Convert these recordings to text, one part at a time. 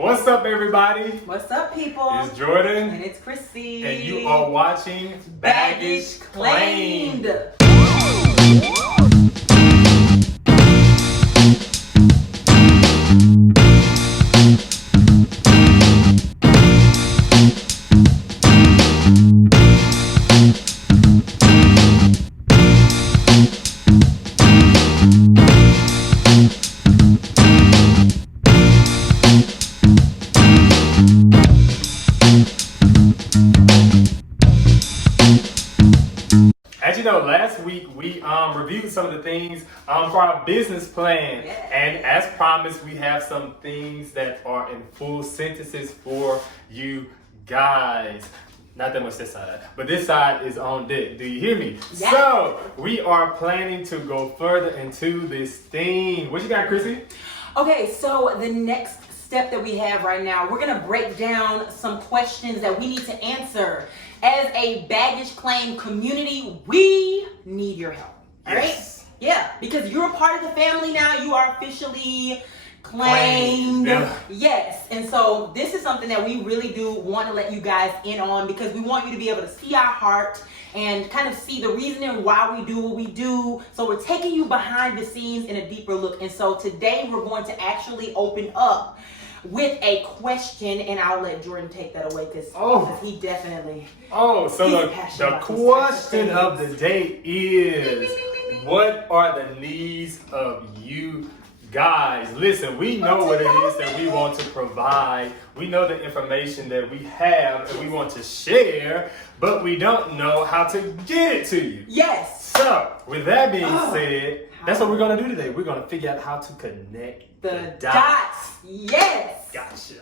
What's up, everybody? What's up, people? It's Jordan. And it's Chrissy. And you are watching Baggage Claimed. As you know, last week we reviewed some of the things for our business plan. Yes. And as promised, we have some things that are in full sentences for you guys. Not that much this side, but this side is on deck. Do you hear me? Yes. So, we are planning to go further into this theme. What you got, Chrissy? Okay, so the next step that we have right now, we're going to break down some questions that we need to answer. As a baggage claim community, we need your help. All right? Yeah, because you're a part of the family now. You are officially claimed. Yeah. Yes. And so this is something that we really do want to let you guys in on, because we want you to be able to see our heart and kind of see the reasoning why we do what we do. So we're taking you behind the scenes in a deeper look. And so today we're going to actually open up with a question, and I'll let Jordan take that away because he definitely. So the passionate question of the day is, what are the needs of you guys? Listen, we know what it is that we want to provide. We know the information that we have and we want to share, but we don't know how to get it to you. Yes. So, with that being said, that's what we're going to do today. We're going to figure out how to connect the dots. Yes. Gotcha.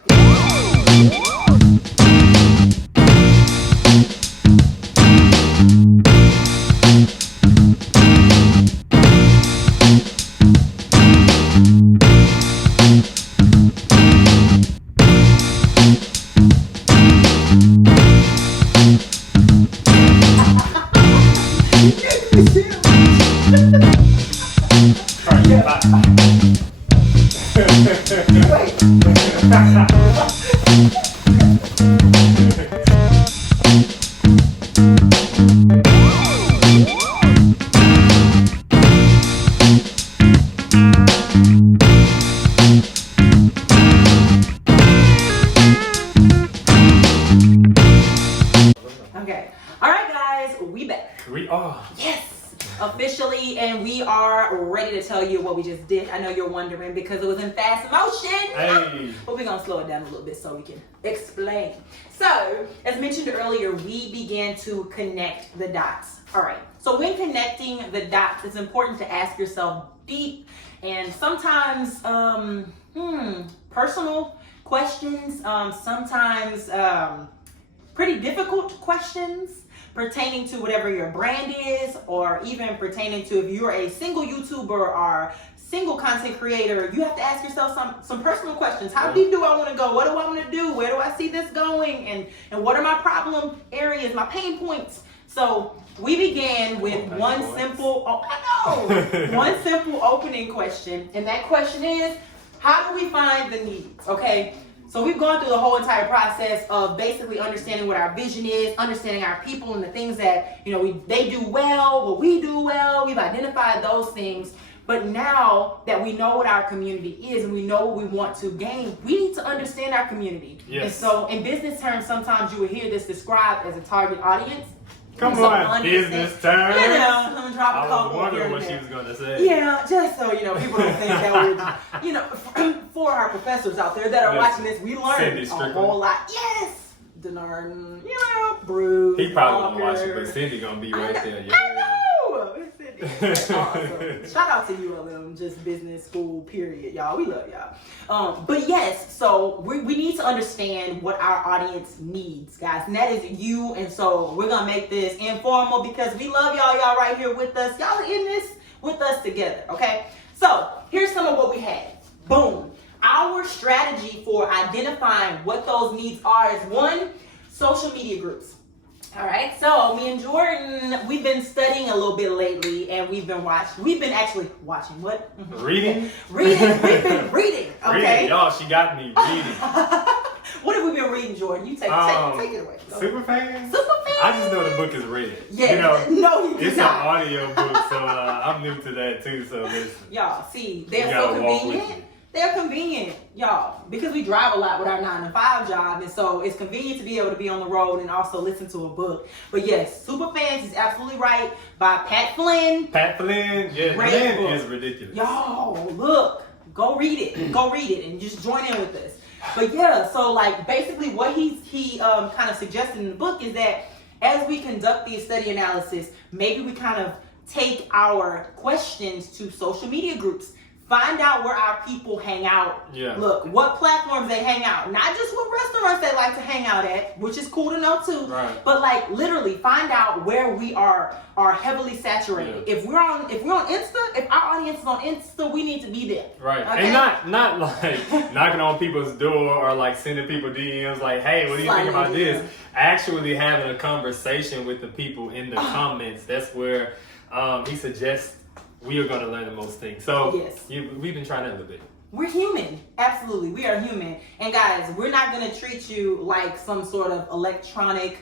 Okay. All right, guys, we back. We are. Yes. Officially, and we are ready to tell you what we just did. I know you're wondering because it was in fast motion. Hey. But we're going to slow it down a little bit so we can explain. So, as mentioned earlier, we began to connect the dots. All right. So, when connecting the dots, it's important to ask yourself deep and sometimes personal questions, sometimes pretty difficult questions pertaining to whatever your brand is, or even pertaining to if you're a single YouTuber or single content creator. You have to ask yourself some personal questions. How deep do I want to go? What do I want to do? Where do I see this going? And what are my problem areas, my pain points? So we began with one simple opening question. And that question is, how do we find the needs? Okay. So we've gone through the whole entire process of basically understanding what our vision is, understanding our people and the things that, they do well, what we do well. We've identified those things. But now that we know what our community is and we know what we want to gain, we need to understand our community. Yes. And so in business terms, sometimes you will hear this described as a target audience. Come on, business terms. Drop a I couple was wondering what here she and was there. going to say. Yeah, just so people don't think that we're, for our professors out there that are watching this, we learned a whole lot. Yes, Denarden, Bruce. He probably won't watch it, but Cindy gonna be right there. Yeah. I know. Cindy, awesome. Shout out to ULM, just business school, period, y'all. We love y'all. But yes, so we need to understand what our audience needs, guys, and that is you. And so we're gonna make this informal because we love y'all. Y'all right here with us. Y'all are in this with us together. Okay. So here's some of what we had. Boom. Our strategy for identifying what those needs are is one, social media groups. All right, so me and Jordan, we've been studying a little bit lately, and we've been actually watching what? Reading? We've been reading, okay? Reading. Y'all, she got me reading. What have we been reading, Jordan? You take it away. Superpowers? Superpowers? I just know the book is red. Yeah, you know, no, he did it's not. an audio book, so I'm new to that too, so listen. Y'all, see, they're You so gotta walk with convenient. me. They're convenient, y'all, because we drive a lot with our 9-to-5 job, and so it's convenient to be able to be on the road and also listen to a book. But yes, Superfans is absolutely right by Pat Flynn. Pat Flynn, yeah, Great Flynn book. is ridiculous. Y'all, look, go read it, and just join in with us. But yeah, so like basically what he kind of suggested in the book is that as we conduct these study analysis, maybe we kind of take our questions to social media groups. Find out where our people hang out. Yeah. Look, what platforms they hang out. Not just what restaurants they like to hang out at, which is cool to know too. Right. But like literally find out where we are heavily saturated. Yeah. If we're on Insta, if our audience is on Insta, we need to be there. Right. Okay? And not like knocking on people's door or like sending people DMs like, hey, what do you think about this? Actually having a conversation with the people in the comments. That's where he suggests we are going to learn the most things. So yes. We've been trying that a little bit. We're human. Absolutely. We are human. And guys, we're not going to treat you like some sort of electronic,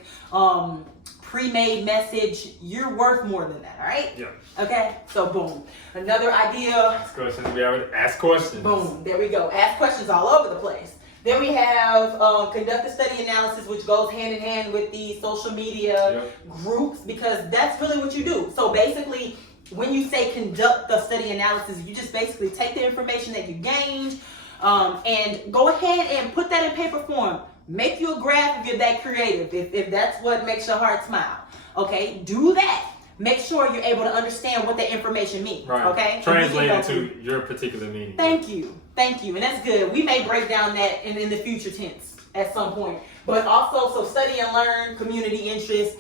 pre-made message. You're worth more than that, all right? Yeah. Okay? So boom. Another idea. Ask questions. We already ask questions. Boom. There we go. Ask questions all over the place. Then we have conduct a study analysis, which goes hand in hand with the social media groups, because that's really what you do. So basically, when you say conduct the study analysis, you just basically take the information that you gained and go ahead and put that in paper form. Make you a graph if you're that creative, if that's what makes your heart smile. Okay, do that. Make sure you're able to understand what that information means. Right. Okay, Translate it to your particular meaning. Thank you, and that's good. We may break down that in the future tense at some point. But also, so study and learn, community interest.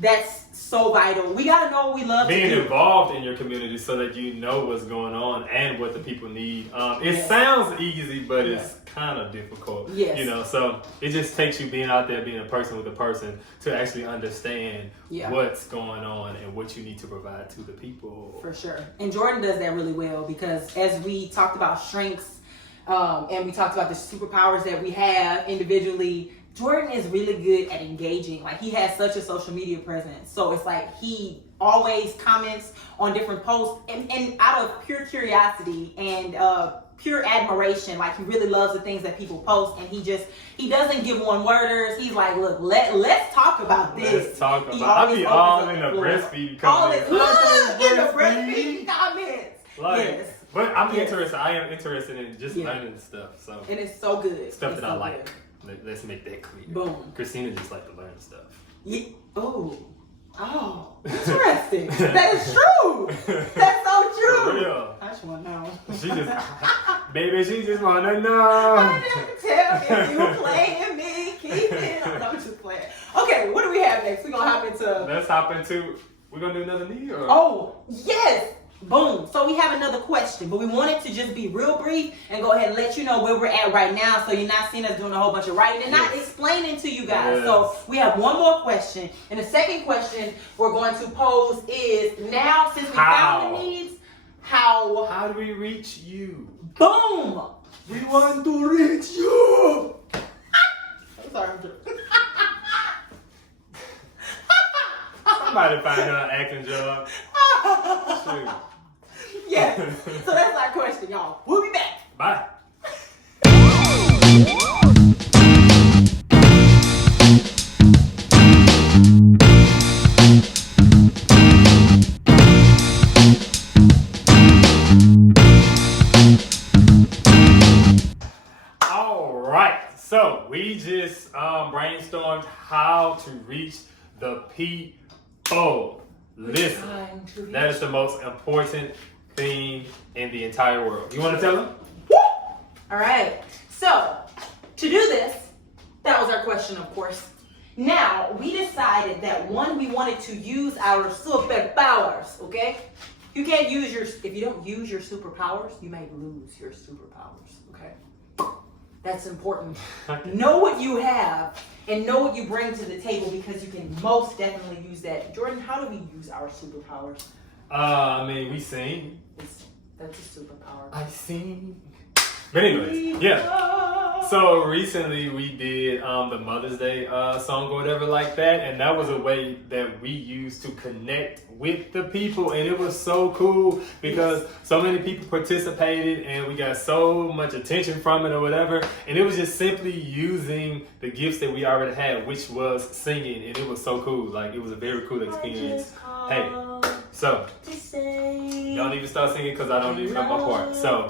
That's so vital. We gotta know what we love Being to do. involved in your community so that you know what's going on and what the people need. It sounds easy, but it's kind of difficult. Yes. You know, so it just takes you being out there, being a person with a person to actually understand what's going on and what you need to provide to the people. For sure. And Jordan does that really well because as we talked about strengths and we talked about the superpowers that we have individually, Jordan is really good at engaging. Like he has such a social media presence. So it's like he always comments on different posts and out of pure curiosity and pure admiration. Like he really loves the things that people post and he doesn't give one-worders. He's like, look, let's talk about this. Let's talk about I'll be all in the breastfeed comments. In the breastfeed comments. Like, but I'm interested. I am interested in just learning stuff. So and it's so good. Stuff it's that so I like. Good. Let's make that clear. Boom. Christina just like to learn stuff. Yeah. Oh, interesting. That is true. That's so true. For real. I just want to know. She just want to know. I never tell if you playing me. Keep it. I'm just playing. Okay, what do we have next? We're going to hop into... We're going to do another need? Or? Oh, yes. Boom. So we have another question, but we wanted to just be real brief and go ahead and let you know where we're at right now so you're not seeing us doing a whole bunch of writing and not explaining to you guys. So we have one more question. And the second question we're going to pose is now since we found the needs, how do we reach you? Boom. We want to reach you. I'm sorry, I'm joking. Somebody find her an acting job. Shoot. Yes. So that's our question, y'all. We'll be back. Bye. All right. So we just brainstormed how to reach the people. Listen, that is the most important thing in the entire world. You want to tell them? All right. So, to do this, that was our question, of course. Now, we decided that we wanted to use our superpowers, okay? You can't use if you don't use your superpowers, you may lose your superpowers, okay? That's important. Know what you have and know what you bring to the table because you can most definitely use that. Jordan, how do we use our superpowers? I mean, we sing. That's a superpower. I sing. But anyways, yeah. So recently we did the Mother's Day song or whatever like that, and that was a way that we used to connect with the people, and it was so cool because so many people participated and we got so much attention from it or whatever, and it was just simply using the gifts that we already had, which was singing, and it was so cool. Like, it was a very cool experience. Hey, so don't even start singing because I don't even know my part. So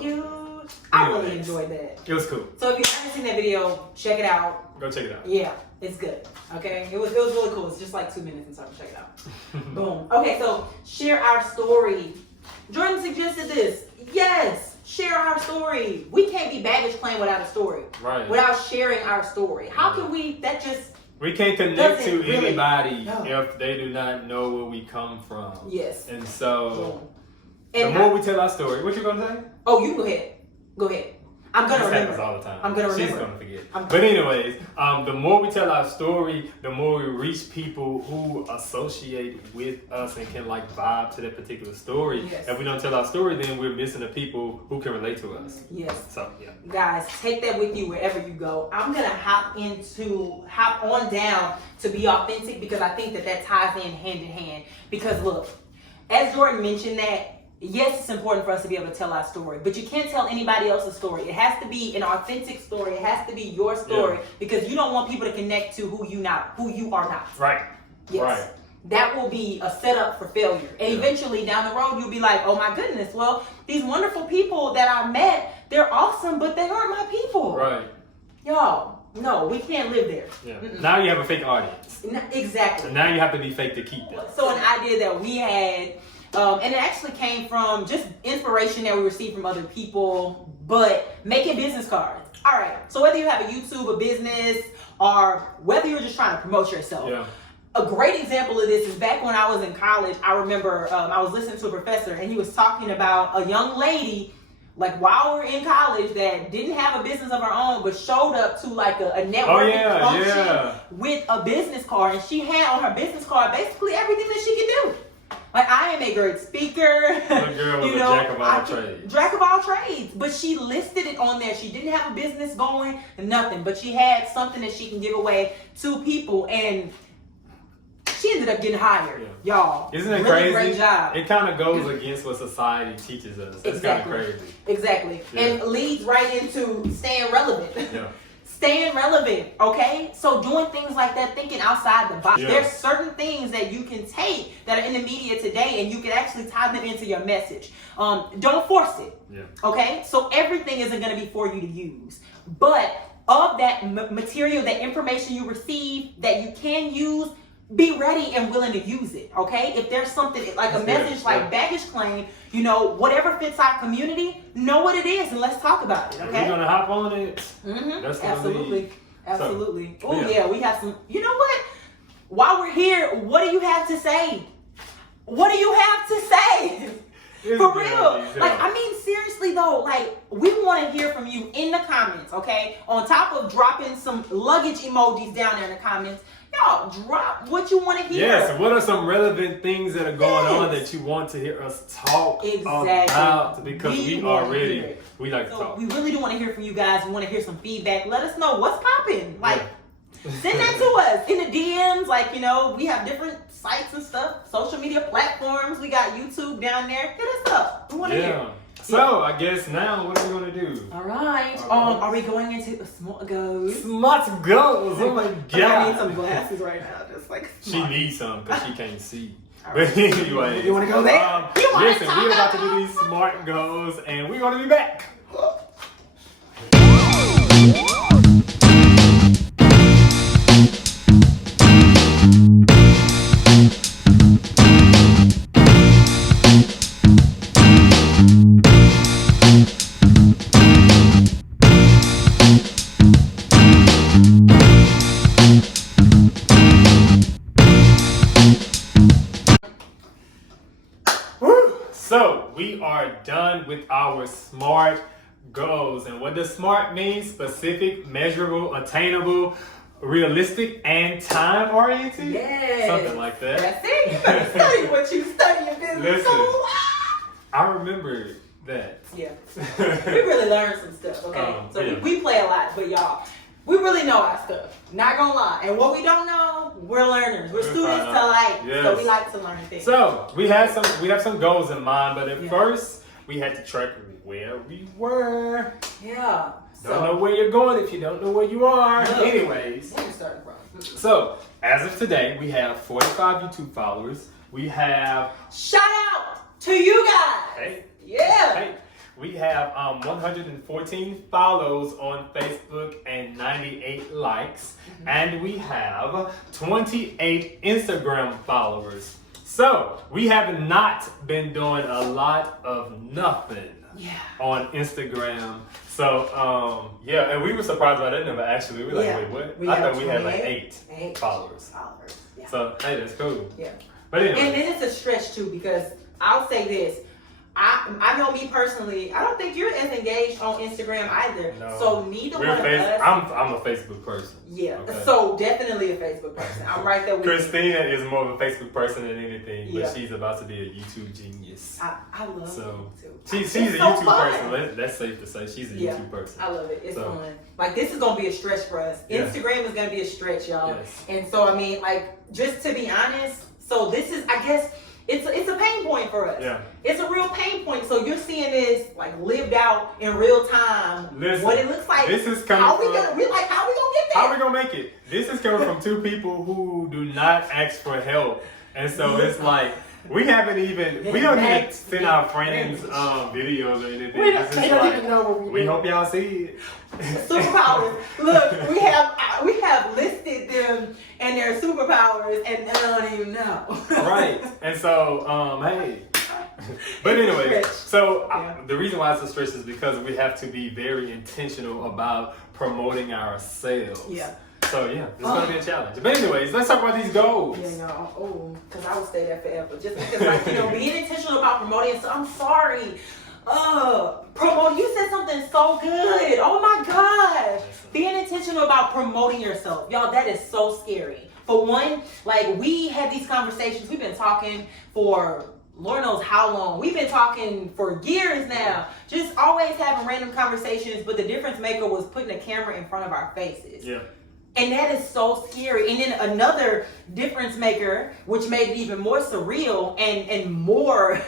I really enjoyed that. It was cool. So if you haven't seen that video, check it out. Go check it out. Yeah, it's good. Okay, it was really cool. It's just like 2 minutes and something. Check it out. Boom. Okay, so share our story. Jordan suggested this. Yes, share our story. We can't be baggage claim without a story. Right. Without sharing our story. How can we? That just. We can't connect to really, anybody no. if they do not know where we come from. Yes. And so, and the more we tell our story, what you gonna say? Oh, you go ahead. Go ahead. I'm gonna This remember. happens all the time. I'm gonna remember. She's gonna forget. But anyways, the more we tell our story, the more we reach people who associate with us and can like vibe to that particular story. Yes. If we don't tell our story, then we're missing the people who can relate to us. Yes. So yeah. Guys, take that with you wherever you go. I'm gonna hop on down to be authentic because I think that ties in hand in hand. Because look, as Jordan mentioned that. Yes, it's important for us to be able to tell our story, but you can't tell anybody else's story. It has to be an authentic story. It has to be your story because you don't want people to connect to who you are not. Right. Yes. Right. That will be a setup for failure. And eventually down the road, you'll be like, oh my goodness, well, these wonderful people that I met, they're awesome, but they aren't my people. Right. Y'all, no, we can't live there. Yeah. Now you have a fake audience. Exactly. So now you have to be fake to keep them. So an idea that we had, and it actually came from just inspiration that we received from other people, but making business cards. All right, so whether you have a YouTube, a business, or whether you're just trying to promote yourself. A great example of this is back when I was in college. I remember I was listening to a professor and he was talking about a young lady, like while we were in college, that didn't have a business of her own, but showed up to like a networking function with a business card. And she had on her business card basically everything that she could do. Like, I am a great speaker. The girl was a jack of all trades. Jack of all trades. But she listed it on there. She didn't have a business going, nothing. But she had something that she can give away to people. And she ended up getting hired. Y'all. Isn't it really crazy? Great job. It kind of goes against what society teaches us. It's kind of crazy. Exactly. Yeah. And leads right into staying relevant. Yeah. Staying relevant, okay? So doing things like that, thinking outside the box. Yeah. There's certain things that you can take that are in the media today and you can actually tie them into your message. Don't force it, okay? So everything isn't gonna be for you to use. But of that material, that information you receive that you can use, be ready and willing to use it, okay? If there's something like a message like baggage claim, you know, whatever fits our community, know what it is and let's talk about it, okay? We're gonna hop on it. That's Absolutely. Absolutely. So, Oh yeah, we have some. You know what? While we're here, what do you have to say? What do you have to say? For real. Like, I mean, seriously though, like, we want to hear from you in the comments, okay? On top of dropping some luggage emojis down there in the comments, y'all drop what you want to hear. Yes, what are some relevant things that are going on that you want to hear us talk about? Because we like to talk. We really do want to hear from you guys. We want to hear some feedback. Let us know what's popping. Like, send that to us in the DMs. Like, you know, we have different sites and stuff, social media platforms. We got YouTube down there. Hit us up. We want to hear. So, I guess now, what are we going to do? All right. Are we going into the smart goals? Smart goals. Oh my God. I need some glasses right now. Just like she needs some because she can't see. But anyway. You want to go there? Listen, we're about to do these smart goals and we're going to be back. So we are done with our smart goals. And what does SMART mean? Specific, measurable, attainable, realistic, and time-oriented? Yes. Something like that. That's it. You better study what you study in business Listen. school. I remember that. Yeah. We really learned some stuff, okay? So yeah. we play a lot, but y'all, we really know our stuff. Not gonna lie. And what we don't know, we're learners. We're students to life. Yes. So we like to learn things. So we have some goals in mind, but at first we had to track where we were. Yeah. Don't know where you're going if you don't know where you are. Look, Anyways. where you starting from? So as of today, we have 45 YouTube followers. We have Shout out to you guys. hey. Yeah. Hey, we have 114 follows on Facebook and 98 likes, and we have 28 Instagram followers. So we have not been doing a lot of nothing on Instagram. So yeah, and we were surprised by that number actually. We were like, wait, what? I thought we had like eight followers. Yeah. So hey, that's cool. Yeah. But anyway. And then it's a stretch too, because I'll say this. I know me personally, I don't think you're as engaged on Instagram either. No. So neither one of us. I'm a Facebook person. Yeah. Okay. So definitely a Facebook person. I'm right there with you. Christina is more of a Facebook person than anything, but Yeah. she's about to be a YouTube genius. I love So it too. she's a It's so YouTube fun. person. That's safe to say. She's a YouTube person. I love it. It's So- fun. Like this is gonna be a stretch for us. Yeah. Instagram is gonna be a stretch, y'all. Yes. And so I mean, like, just to be honest, so this is, I guess, it's a pain point for us. Yeah. It's a real pain point. So you're seeing this like lived out in real time. Listen, what it looks like. this is coming how we from- gonna get there? How are we gonna make it? This is coming from two people who do not ask for help, and so it's like we don't even send our friends videos or anything. They It's just don't like, even know what we hope y'all see it. Superpowers. Look, we have listed them and their superpowers, and they don't even know. Right. And so, hey. But anyway, so the reason why it's a stretch is because we have to be very intentional about promoting ourselves. Yeah. So yeah, it's gonna be a challenge. But anyways, let's talk about these goals. Yeah, no, because I would stay there forever. Just because, like, being intentional about promoting. So I'm sorry. You said something so good. Oh my gosh. Being intentional about promoting yourself. Y'all, that is so scary. For one, like, we had these conversations. We've been talking for Lord knows how long. We've been talking for years now. Just always having random conversations, but the difference maker was putting a camera in front of our faces. Yeah. And that is so scary. And then another difference maker, which made it even more surreal and more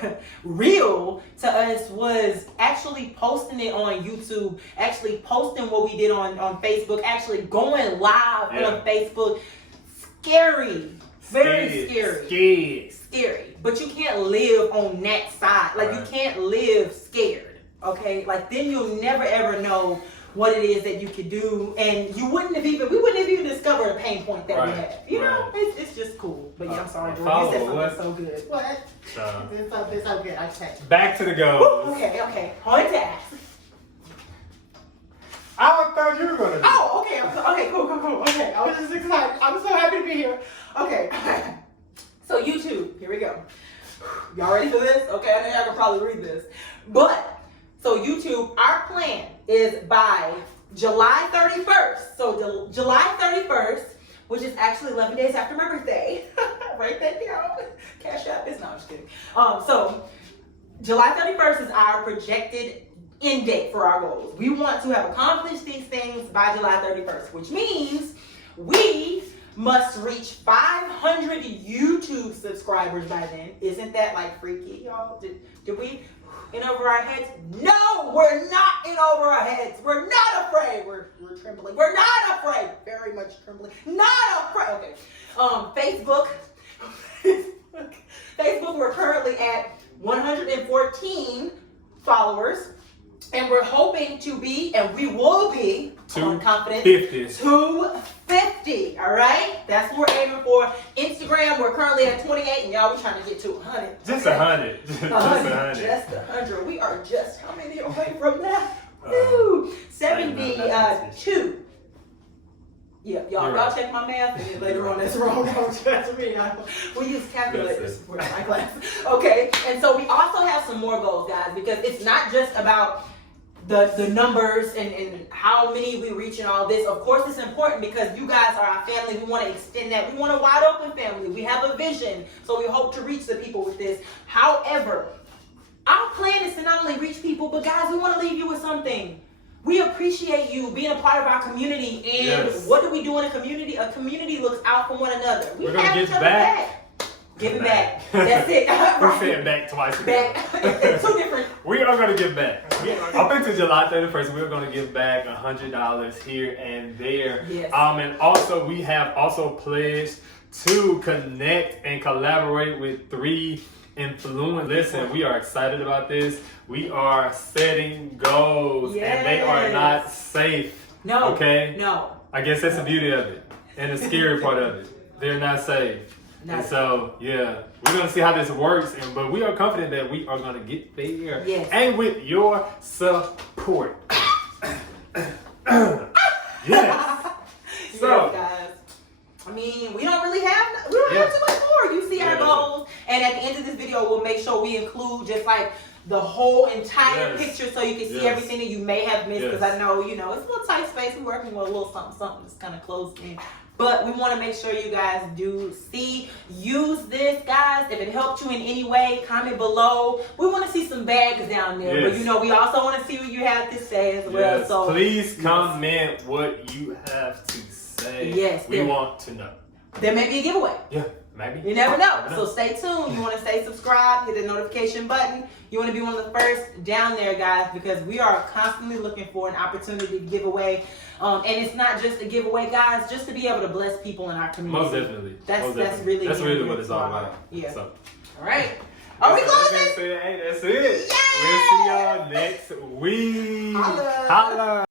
real to us, was actually posting it on YouTube, actually posting what we did on Facebook, actually going live on Facebook. Scary. Very scary. Scary. But you can't live on that side. Like, you can't live scared. Okay? Like, then you'll never ever know what it is that you could do, and we wouldn't have even discovered a pain point that we had. You know, it's just cool. But yeah, I'm sorry, Jordan. You said something so good. What? It's so good. I said. Back to the goals. Okay. On task. I thought you were gonna do. Oh, okay. Okay, cool. Okay, I was just excited. I'm so happy to be here. Okay. So YouTube, here we go. Y'all ready for this? Okay, I know y'all can probably read this, but. So YouTube, our plan is by July 31st. So July 31st, which is actually 11 days after my birthday. Write that down. Cash App is, no, I'm just kidding. So July 31st is our projected end date for our goals. We want to have accomplished these things by July 31st, which means we must reach 500 YouTube subscribers by then. Isn't that like freaky, y'all? Did we in over our heads? No, we're not in over our heads. We're not afraid. We're trembling. We're not afraid. Very much trembling. Not afraid. Okay. Facebook, we're currently at 114 followers. And we're hoping to be, and we will be, I'm confident, 250, all right? That's what we're aiming for. Instagram, we're currently at 28, and y'all, we're trying to get to 100. Just 100. Just 100. Just 100. We are just how many away from that? Woo! 72. Yeah, y'all check my math, and then later on that's wrong. Don't judge me. We use calculators for my class. Okay, and so we also have some more goals, guys, because it's not just about the numbers and how many we reach and all this. Of course, it's important because you guys are our family. We want to extend that. We want a wide open family. We have a vision, so we hope to reach the people with this. However, our plan is to not only reach people, but guys, we want to leave you with something. We appreciate you being a part of our community. And Yes. what do we do in a community? A community looks out for one another. We're gonna give back. Giving back. That's it. We said back twice. Back. Two different. We are going to give back. Up until July 31st, we're going to give back $100 here and there. Yes. And also, we have also pledged to connect and collaborate with 3 influencers. Listen, we are excited about this. We are setting goals, and they are not safe. No. Okay? No. I guess that's the beauty of it, and the scary part of it. They're not safe. And so, yeah, we're going to see how this works, but we are confident that we are going to get there. Yes. And with your support. Yes. So, yes, guys. I mean, we don't have too much more. You see our goals, and at the end of this video, we'll make sure we include just like the whole entire picture so you can see everything that you may have missed. Because I know, it's a little tight space. We're working with a little something that's kind of closed in. But we want to make sure you guys do use this, guys. If it helped you in any way, comment below. We want to see some bags down there. Yes. But we also want to see what you have to say as well. Yes. So Please comment what you have to say. Yes. We want to know. There may be a giveaway. Yeah, maybe. You never know. So stay tuned. You want to stay subscribed, hit the notification button. You want to be one of the first down there, guys, because we are constantly looking for an opportunity to give away. And it's not just a giveaway, guys, just to be able to bless people in our community. Most definitely. That's really what it's all about. Yeah. So. All right. Are we closing? That's it. Yay! We'll see y'all next week. Holla. Holla.